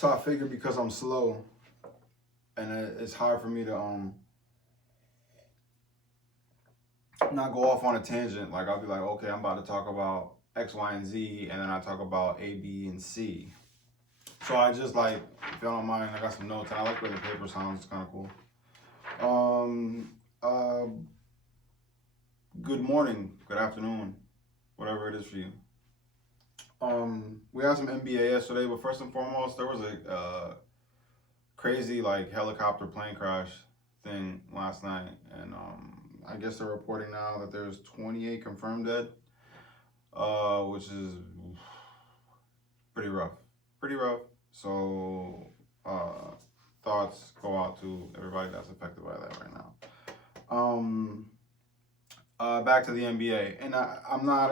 So I figured because I'm slow and it's hard for me to not go off on a tangent. Like I'll be like, okay, I'm about to talk about X, Y, and Z, and then I talk about A, B, and C. So I just like, if y'all don't mind, I got some notes, and I like where the paper sounds. It's kind of cool. Uh, Good morning, good afternoon, whatever it is for you. We had some NBA yesterday, but first and foremost, there was a crazy like helicopter plane crash thing last night, and I guess they're reporting now that there's 28 confirmed dead, which is pretty rough, pretty rough. So thoughts go out to everybody that's affected by that right now. Back to the NBA, and I'm not.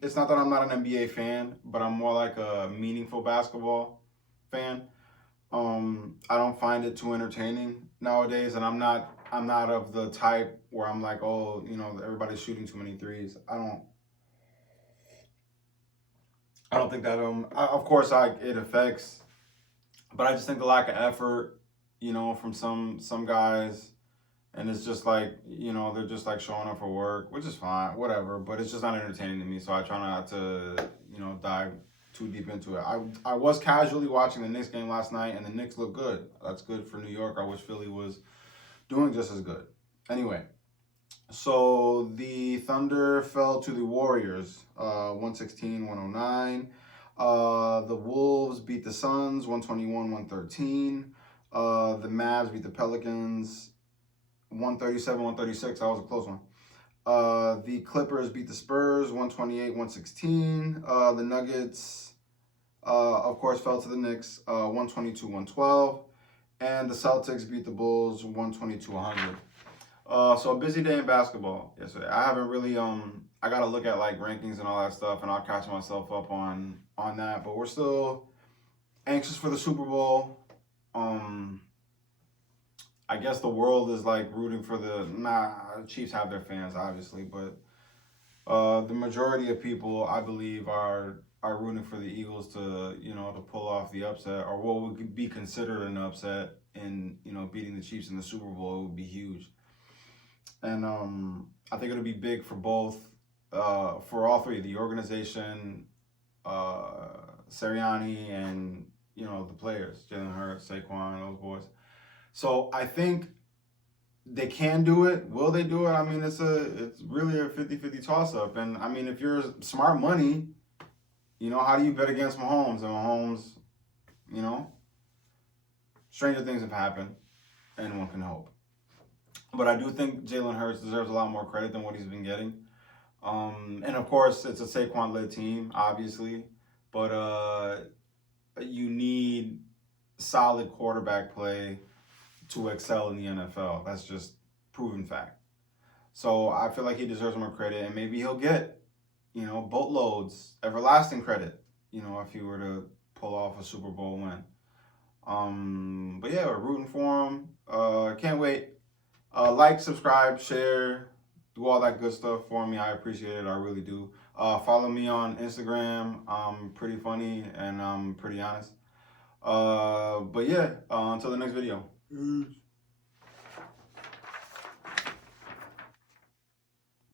It's not that I'm not an NBA fan, but I'm more like a meaningful basketball fan. I don't find it too entertaining nowadays, and I'm not. I'm not of the type where I'm like, oh, you know, everybody's shooting too many threes. I don't. I don't think that. Of course, it affects, but I just think the lack of effort, you know, from some guys. And it's just like, you know, they're just like showing up for work, which is fine, whatever. But it's just not entertaining to me. So I try not to, you know, dive too deep into it. I was casually watching the Knicks game last night, and the Knicks look good. That's good for New York. I wish Philly was doing just as good. Anyway, so the Thunder fell to the Warriors, 116-109. The Wolves beat the Suns, 121-113. The Mavs beat the Pelicans, 137, 136. That was a close one. The Clippers beat the Spurs, 128, 116. The Nuggets, of course, fell to the Knicks, 122, 112. And the Celtics beat the Bulls, 122, 100. So a busy day in basketball yesterday. I haven't really, I got to look at like rankings and all that stuff, and I'll catch myself up on that. But we're still anxious for the Super Bowl. I guess the world is like rooting for the Chiefs have their fans obviously, but the majority of people I believe are rooting for the Eagles to, you know, to pull off the upset, or what would be considered an upset in, you know, beating the Chiefs in the Super Bowl. It would be huge, and I think it'll be big for both, for all three, the organization, Sirianni, and, you know, the players, Jalen Hurts, Saquon, those boys. So I think they can do it. Will they do it? I mean, it's really a 50-50 toss-up. And, I mean, if you're smart money, you know, how do you bet against Mahomes? And Mahomes, you know, stranger things have happened, and one can hope. But I do think Jalen Hurts deserves a lot more credit than what he's been getting. And, of course, it's a Saquon-led team, obviously. But you need solid quarterback play to excel in the NFL. That's just proven fact. So I feel like he deserves more credit, and maybe he'll get, you know, boatloads, everlasting credit, you know, if he were to pull off a Super Bowl win. But yeah, we're rooting for him. Can't wait. Like, subscribe, share, do all that good stuff for me. I appreciate it. I really do. Follow me on Instagram. I'm pretty funny and I'm pretty honest. But yeah, until the next video. Peace.